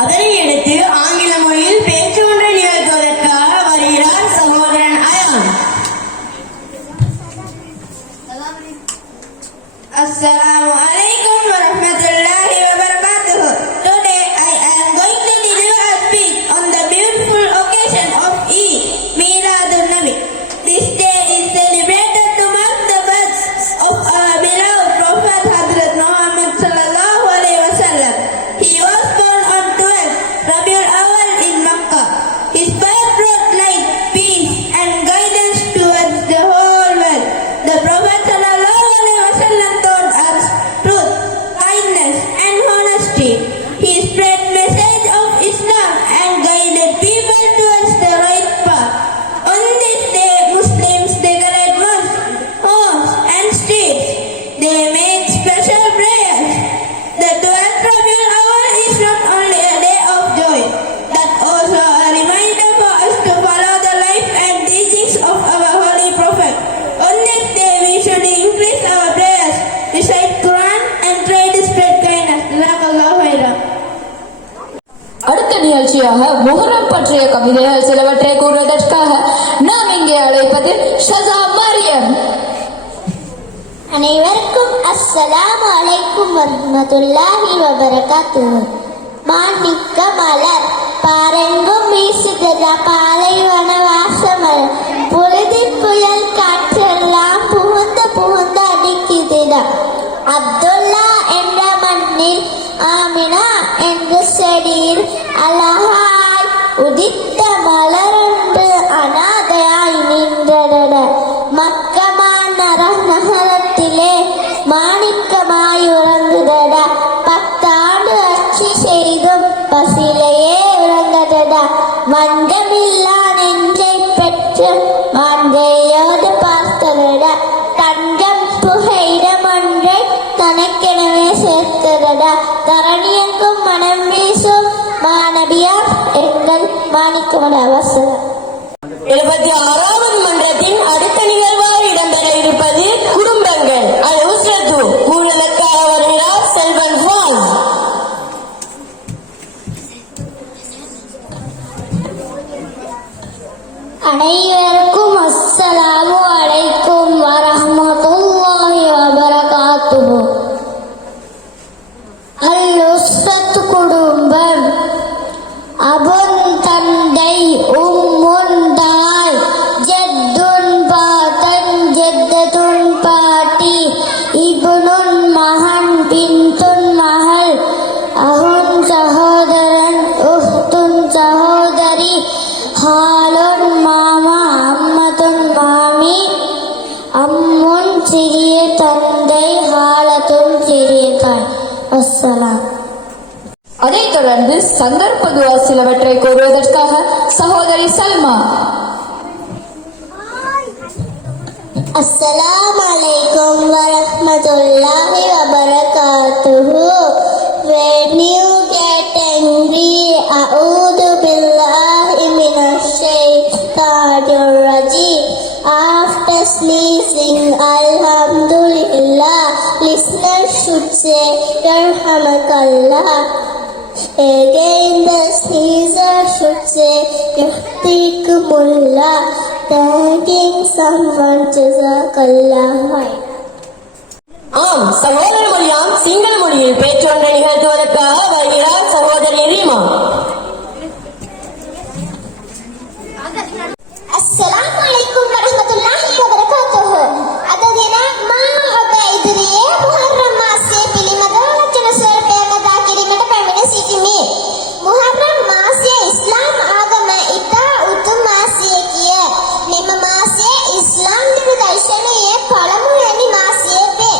அதனை அடுத்து ஆங்கில மொழியில் பேச்சு ஒன்றை நிகழ்த்துவதற்காக வருகிறார் சகோதரன் ion. Assalamu alaikum warahmatullahi wabarakatuh. Today I am going to deliver a speech on the beautiful occasion of Eid Miladun Nabi. This day is celebrated to mark the birth of our beloved Prophet Hazrat Muhammad sallallahu alaihi wasallam. He was born on 12th Rabiul Awwal in Makkah. His birth brought light, peace and guidance towards the whole world. The Prophet sallallahu alaihi wasallam taught us truth, kindness and honesty. He spread message of Islam and guided people towards the right path. On this day, Muslims decorate mosques, homes and streets. They make special prayers. The 12th Rabiul Awwal is not only a day of joy, but also a reminder for us to follow the life and teachings of our holy Prophet. On this day, we should increase our prayers, recite Quran and try to spread kindness. Jazakallahu khairan. அடுத்த நிகழ்ச்சியாக முஹர்ரம் பற்றிய கவிதைகள் சிலவற்றை கூறுவதற்காக நாம் இங்கே அழைப்பது ஷஸா மரியம். அனைவருக்கும் அஸ்ஸலாமு அலைக்கும் வரஹ்மத்துல்லாஹி வபரகாத்துஹு. மாணிக்க மலர் பாரெங்கும் வீசுதடா பாலைவன வாசமலர். பொழுதி புயல் காற்றெல்லாம் புகுந்து புகுந்து அடிக்குதுடா. அப்துல்லா என்ற மண்ணில் ஆமினா என்ற செடியில் அழகாய் உதித்த மலரொன்று அனாதையாய் நின்றட. மக்கமா நகரத்திலே மாணிக்கமாய் உறங்குதடா. 10 ஆண்டு ஆட்சி செய்தும் பசிலையே உறங்குதடா. வஞ்சமில்லா நெஞ்சை பெற்று மாந்தையோடு பார்த்ததடா. தஞ்சம் புகையிடம் ஒன்றை தனக்கெனவே சேர்த்ததடா. தரணியங்கும் மனம் வீசும் மாணவியார் எங்கள் மாணிக்கமட அவசரம். 76வது மன்றத்தின் அடுத்த நிகழ்வாக இடம்பெற இருப்பது குடும்பங்கள் அல்-உஸ்ரத்து. கூடுதலுக்காக வருகிறார் செல்வன் ஃபாஸ். அனைவருக்கும் அஸ்ஸலாமு அலைக்கும் வரஹ்மத்துல்லாஹி வபரகாத்துஹு. அல்-உஸ்ரத்து குடும்பம். அபுன் தந்தை, உம்முன் தாய், ஜத்துன் பாட்டன், ஜத்தத்துன் பாட்டி, இப்னுன் மகன், பின்துன் மகள், அஹுன் சகோதரன், உஹ்துன் சகோதரி, ஹாலுன் மாமா, அம்மத்துன் மாமி, அம்முன் சிறிய தந்தை, ஹாலத்துன் சிறிய தாய். அஸ்ஸலாம். அதைத் தொடர்ந்து சந்தர்ப்ப துஆ சிலவற்றை கூறுவதற்காக சகோதரி சல்மா. அஸ்ஸலாமு அலைக்கும் வரஹ்மத்துல்லாஹி வபரகாத்துஹு. When you get angry, a'udhu billahi minash shaitanir rajim. After sneezing, alhamdulillah. Listeners should say, yarhamakallah. Again the sneezer should say, yahtikumullah. Thanking someone, jazakallah. ஆம், சகோதர மொழியாம் சிங்கள மொழியில் பேச்சொன்றை நிகழ்த்துவதற்காக வருகிறார் சகோதரி Reema. Assalamu alaikum warahmatullahi wabarakatuh. Ada dina maha idriye Muharram maase pilimada lachana swarpayada kirimata pamina sitimi. Muharram maase Islam agama ita utum maase kiya. Mema maase Islam divu daishanaye palamulani maase pe.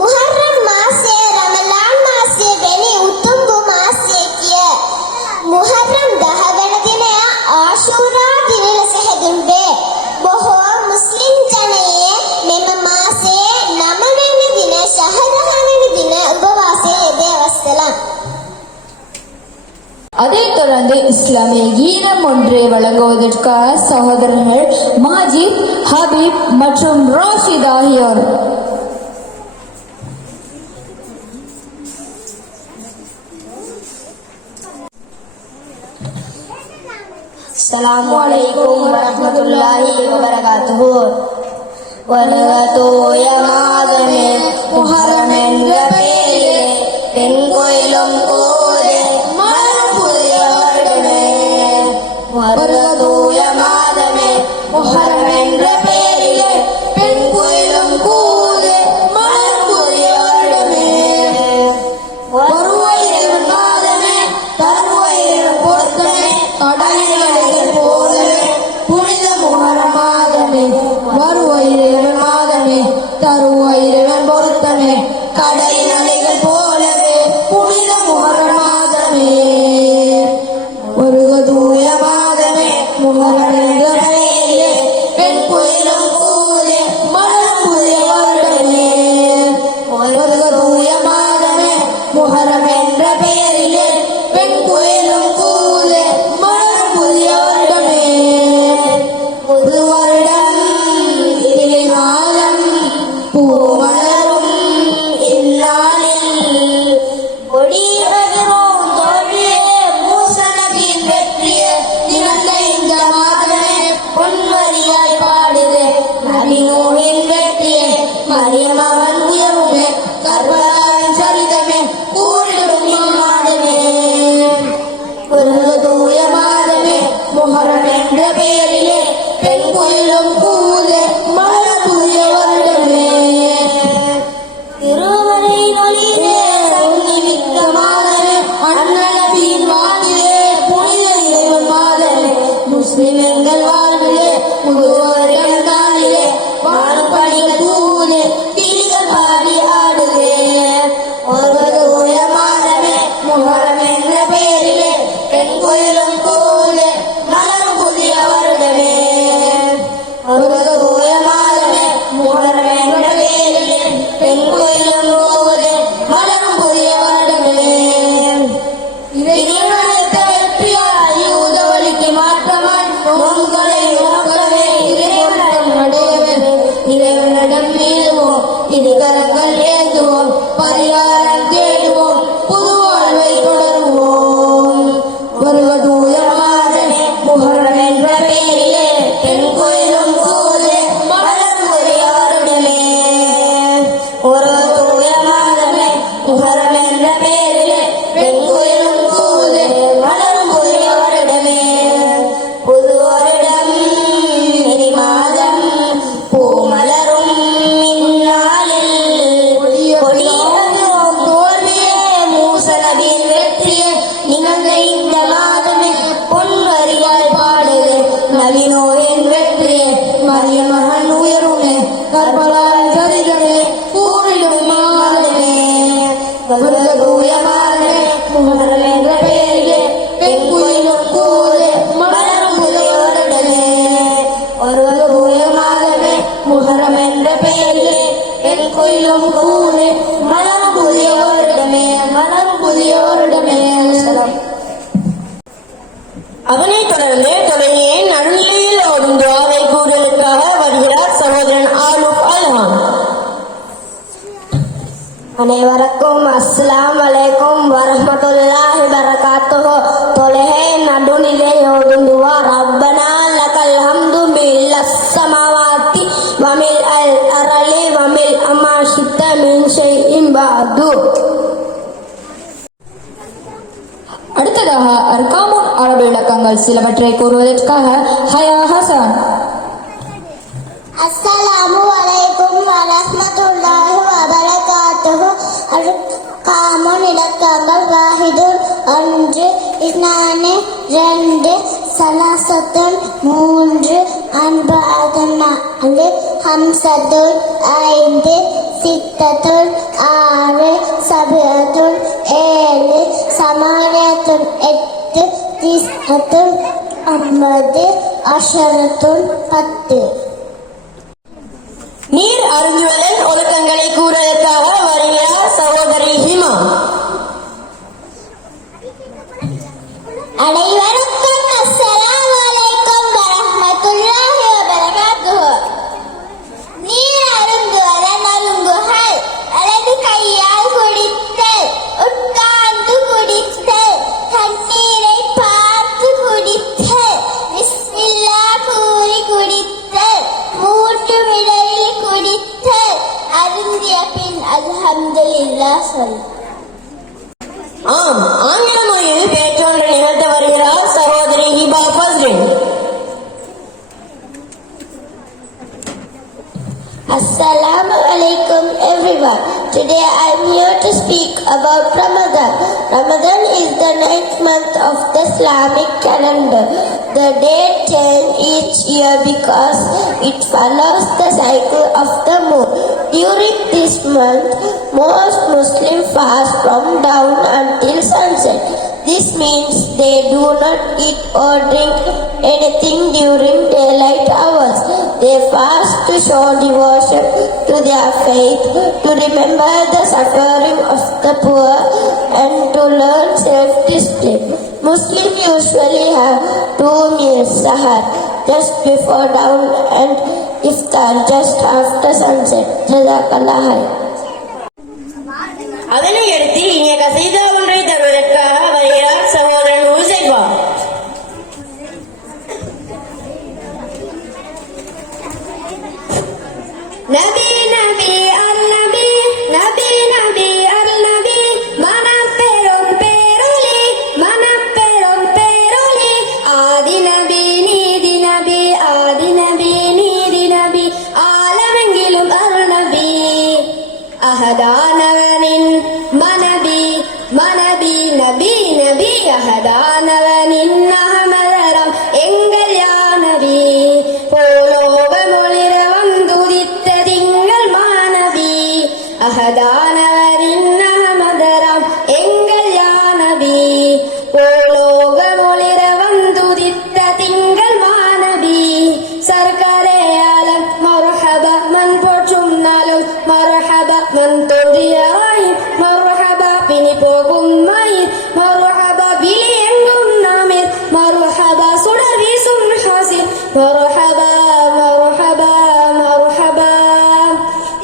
Muharram maase Ramadan maase veni utum maase kiya. Muharram 10 වන දිනය ආෂුරා දින ලෙස හැඳින්වේ. බොහෝ මුස්ලිම් ජනයේ මෙම මාසයේ 9 වෙනි දින ශහදා වෙනි දින උපවාසයේ යෙදී අවස්ථලා. அதைத் தொடர்ந்து இஸ்லாமிய கீதம் ஒன்றை வழங்குவதற்காக சகோதரர்கள் மாஜித், ஹபீப் மற்றும் ராஷித் ஆகியோர். Assalamualaikum warahmatullahi wabarakatuh. வருக தூய மாதமே முஹர்ரம் என்ற பெயரிலே பெண் கோயிலும் கூறே மனம் புதிய வருடமே. வருக தூய மாதமே முஹர்ரம் என்ற பெயரிலே பெண் கோயிலும் கூறே மனம் புதிய வருடமே. வருவாயிரம் மாதமே தருவாயிரம் பொருத்தமே கடலில் போலவே புனித முஹர்ரம் மாதமே. வருவாயிரம் மாதமே தருவாயிரம் பொருத்தமே கடலின் அலைகள் போலவே புனித முஹர்ரம் மாதமே. வருக தூய மாதமே முஹர்ரம் என்ற பெயரிலே பெண் கோயிலும் கூறே மனம் புதிய வருடமே. வருக தூய மாதமே முஹர்ரம் என்ற பெயரிலே பெண் கோயிலும் கூறே மனம் புதிய வருடமே. புது வருடம் இலை மாதம் பூமலரும் இந்நாளில் கொடியேறும் தோல்வியே மூசனத்தின் வெற்றியே திகழ்ந்த இந்த மாதமே பொன்வரியாய் பாடுதே நபிநூலின் வெற்றியே மரியம் அவன் உயர்வுமே கர்பலாவின் சரிதமே கூறிடும் இம்மாதமே. வருக தூய மாதமே முஹர்ரம் என்ற பெயரிலே பெண் கோயிலும் கூறே மனம் புதிய வருடமே. திருமறையின் ஒளியிலே சங்கிமிக்க மாதமே அண்ணனபியின் வாக்கிலே புனித இறைவன் மாதமே. முஸ்லிம் எங்கள் வாழ்விலே புது வருடம் நாளிலே வானப்படிகள் தூதே கிளிகள் பாடி ஆடுதே. வருக தூய மாதமே முஹர்ரம் என்ற பெயரிலே பெண் கோயிலும் கூறே மலரும் புதிய வருடமே. வருக தூய மாதமே முஹர்ரம் என்ற பெயரிலே பெண் கோயிலும் கூறே மலரும் புதிய வருடமே. இறைவனத்தை வெற்றியாய் யூதவழிக்கு மாற்றமாய் நோன்களை நோக்கவே இறைவனிடம் அடையவே இறைவனிடம் மீதுவோம் இருகரங்கள் ஏந்துவோம் பரிகாரம் தேடுவோம் புது வாழ்வை தொடருவோம். வருக தூய மாதமே முஹர்ரம் என்ற பெயரிலே பெண் கோயிலும் கூறே மலரும் புதிய வருடமே. வருக தூய மாதமே முஹர்ரம் என்ற பெயரிலே பெண் கோயிலும் கூறே மலரும் புதிய வருடமே. புது வருடம் இனி மாதம் பூமலரும் இந்நாளில் கொடியேறும் தோல்வியே மூசனபியின் வெற்றியே நிகழ்ந்த இந்த மாதமே பொன்வரியாய் பாடுதே நபிநூலின் வெற்றியே மரியம் மகன் உயர்வுமே கர்பலாவின் சரிதமே கூறிடும் மாதமே. வருக தூய மாதமே முஹர்ரம் என்ற பெயரிலே பெண் கோயிலும் கூறே மலரும் புதிய வருடமே. வருக தூய மாதமே முஹர்ரம் என்ற பெயரிலே பெண் கோயிலும் கூறே மலரும் புதிய வருடமே. மலரும் புதிய வருடமே. அதனைத் தொடர்ந்து தொடங்கிய நடுநிலையில் ஓடும் துஆவை கூறலுக்காக வருகிறார் சகோதரன் ஆலுப் அல்ஹான். அனைவருக்கும் அஸ்ஸலாமு அலைக்கும் வரஹ்மத்துல்லாஹி வபரகாத்துஹு. தொழுகை நடுநிலை ஓடும் துஆ ரப்பனா லக்கல் ஹம்து மில்லஸ் ஸமாவாத்தி வமில் அல் அரளி வமில் அமா ஷித்த மின் ஷைஇன் பஅது. அடுத்ததாக அர்காமுன் அரபு இலக்கங்கள் சிலவற்றை கூறுவதற்காக ஹயா ஹசன். அஸ்ஸலாமு அலைக்கும் வரஹ்மத்துல்லாஹி வபரகாத்துஹு. அர்காமுன் இலக்கங்கள் வாஹிதுன் ஒன்று இஸ்னானி ரெண்டு சலாசத்துன் மூன்று அன்பஅதுன் நாலு ஹம்சத்துன் ஐந்து சித்தத்துன் ஆறு சபியத்துன் ஏழு சமானியத்துன் எட்டு திஸ்அத்துன் ஒன்பது அஷரத்துன் பத்து. நீர் அருந்துவதன் ஒழுக்கங்களை கூறுவதற்காக வருகிறார் சகோதரி ஹிமா. அனைவருக்கும் அஸ்ஸலாமு அலைக்கும் வரஹ்மத்துல்லாஹி வபரகாத்துஹு. நீர் அருந்துவதன் ஒழுங்குகள் வலது கையால் குடித்தல் உட்கார்ந்து குடித்தல் தண்ணீரை பார்த்து குடித்தல் ஆம், ஆங்கில மொழியில் பேச்சொன்று நிகழ்த்த வருகிறார் சகோதரி Hiba ஃபஸ்ரின். Assalamu alaikum everyone. Today I am here to speak about Ramadan. Ramadan is the 9th month of the Islamic calendar. The date changes each year because it follows the cycle of the moon. During this month, most Muslims fast from dawn until sunset. This means they do not eat or drink anything during daylight hours. They fast to show devotion to their faith, to remember the suffering of the poor, and to learn self-discipline. Muslims usually have 2 meals, sahar just before dawn and iftar just after sunset. Jazakallah khair. அதனை அடுத்து இனிய கசீதா ஒன்றை தருவதற்காக வருகிறார் சகோதரன் ஹுசைபா. நபி நபி அல் நபி, நபி நபி அல் நபி, மனப்பெரும் பேரொளி, மனப்பெரும் பேரொளி, ஆதி நபி நீதி நபி, ஆதி நபி நீதி நபி, ஆலமெங்கிலும் அருள் நபி, அஹதானவனின் மனபி, மனபி நபி நபி, அஹதானவனின் அகமதரம் எங்கள் யானபி, போலோக மொழிர வந்துதித்த திங்கள் மாணவி, அஹதானவரின் அகமதரம் எங்கள் யானபி, போலோக மொழிர வந்துதித்த திங்கள் மாணவி, சர்க்கரே ஆலம் மர்ஹப மன் போற்றும் நாளும் மர்ஹப மன் தோன்றியாய் மர்ஹப பினி போகும் மயிர் மர்ஹப விழி எங்கும் நாமிர் மர்ஹப சுடர் வீசும் ஹாசிர் மர்ஹப மர்ஹப மர்ஹப.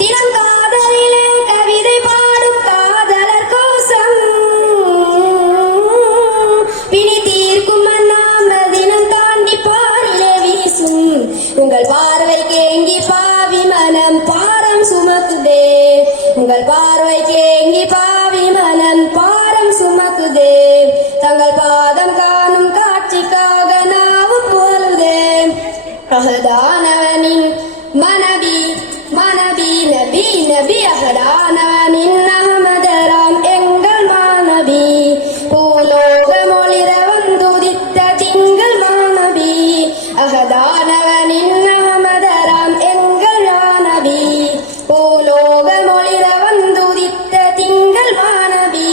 தினம் காதலிலே கவிதை பாடும் காதலர் கோசம் பிணி தீர்க்கும் அண்ணாம தினம் தாண்டி பாரிலே வீசும் உங்கள் பார்வை கேங்கி பாவி மனம் பாரம் சுமக்குதே, உங்கள் பார்வை கேங்கி பாவி மனம் பாரம் சுமக்குதே, தங்கள் பாதம் காணும் காட்சிக்காக நாவும் போலுதே, அஹதானவனின் மனபி, மனபி நபி நபி, அஹதானவனின் அஹமதராம் எங்கள் மாணபி, பூலோக மொழிர வந்துதித்த திங்கள் மாணபி, அஹதானவனின் அஹமதராம் எங்கள் யானபி, பூலோக மொழிர வந்துதித்த திங்கள் மாணபி,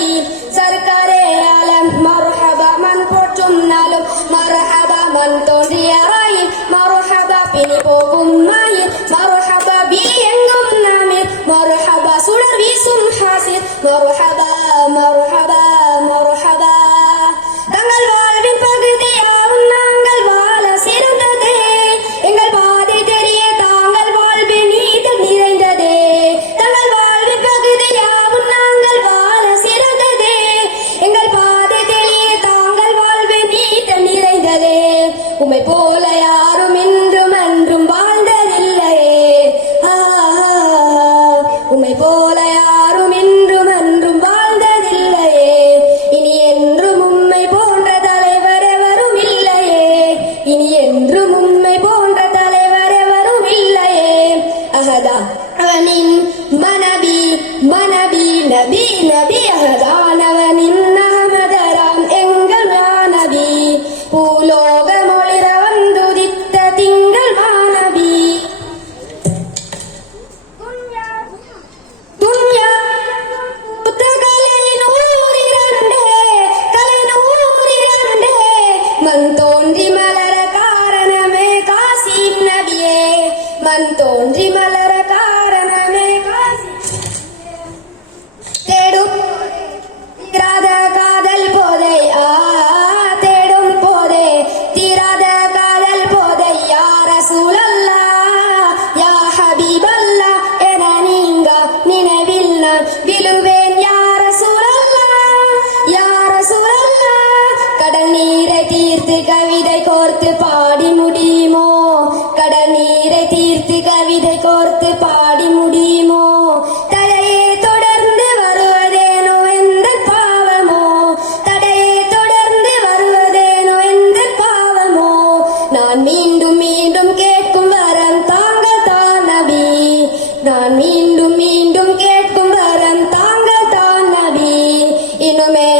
சர்க்கரே ஆலம் மர்ஹப மன் போற்றும் நாளும் மர்ஹப மன் தோன்றியாய் மர்ஹப பினி போகும் மயிர் மர்ஹப விழி எங்கும் நாமிர் மர்ஹப சுடர் வீசும் ஹாசிர் மர்ஹப மர்ஹப மர்ஹப. தங்கள் வாழ்வின் பகுதியாவும் நாங்கள் வாழ சிறந்ததே, எங்கள் பாதை தெரிய தாங்கள் வாழ்வில் நீதம் நிறைந்ததே, தங்கள் வாழ்வின் பகுதியாவும் நாங்கள் வாழ சிறந்ததே, எங்கள் பாதை தெரிய தாங்கள் வாழ்வில் நீதம் நிறைந்ததே, உம்மை போல யாரும் இன்றும் அன்றும் வாழ்ந்ததில்லையே, உம்மை போல யாரும் இன்றும் அன்றும் வாழ்ந்ததில்லையே, இனி என்றும் உம்மை போன்ற தலைவர் எவரும் இல்லையே, இனி என்றும் உம்மை போன்ற தலைவர் எவரும் இல்லையே, அஹதா அவனின் மனபி, மனபி நபி நபி, அஹதானவனின் அஹமதராம் எங்கள் மாணபி, பூலோக மொழிர வந்துதித்த திங்கள் மாணபி, துன்யா கலை நூறிரண்டே, கலை நூறிரண்டே, மண் தோன்றி மலர காரணமே காசிம் நபியே, மண் தோன்றி மலர காரணமே காசி, தேடும் தீராத காதல் போதை, தேடும் போதே தீராத காதல் போதை, யா ரசூலல்லாஹ் யா ஹபீபல்லாஹ் என நீங்க நினைவில் நான் விழுவேன், யா ரசூலல்லாஹ் யா ரசூலல்லாஹ். கடல் நீரை தீர்த்து கவிதை கோர்த்து பாடி முடியுமோ, கடல் நீரை தீர்த்து கவிதை கோர்த்து பாடி முடியுமோ, தலையே தொடர்ந்து வருவதேனோ எந்த பாவமோ, இன்னுமே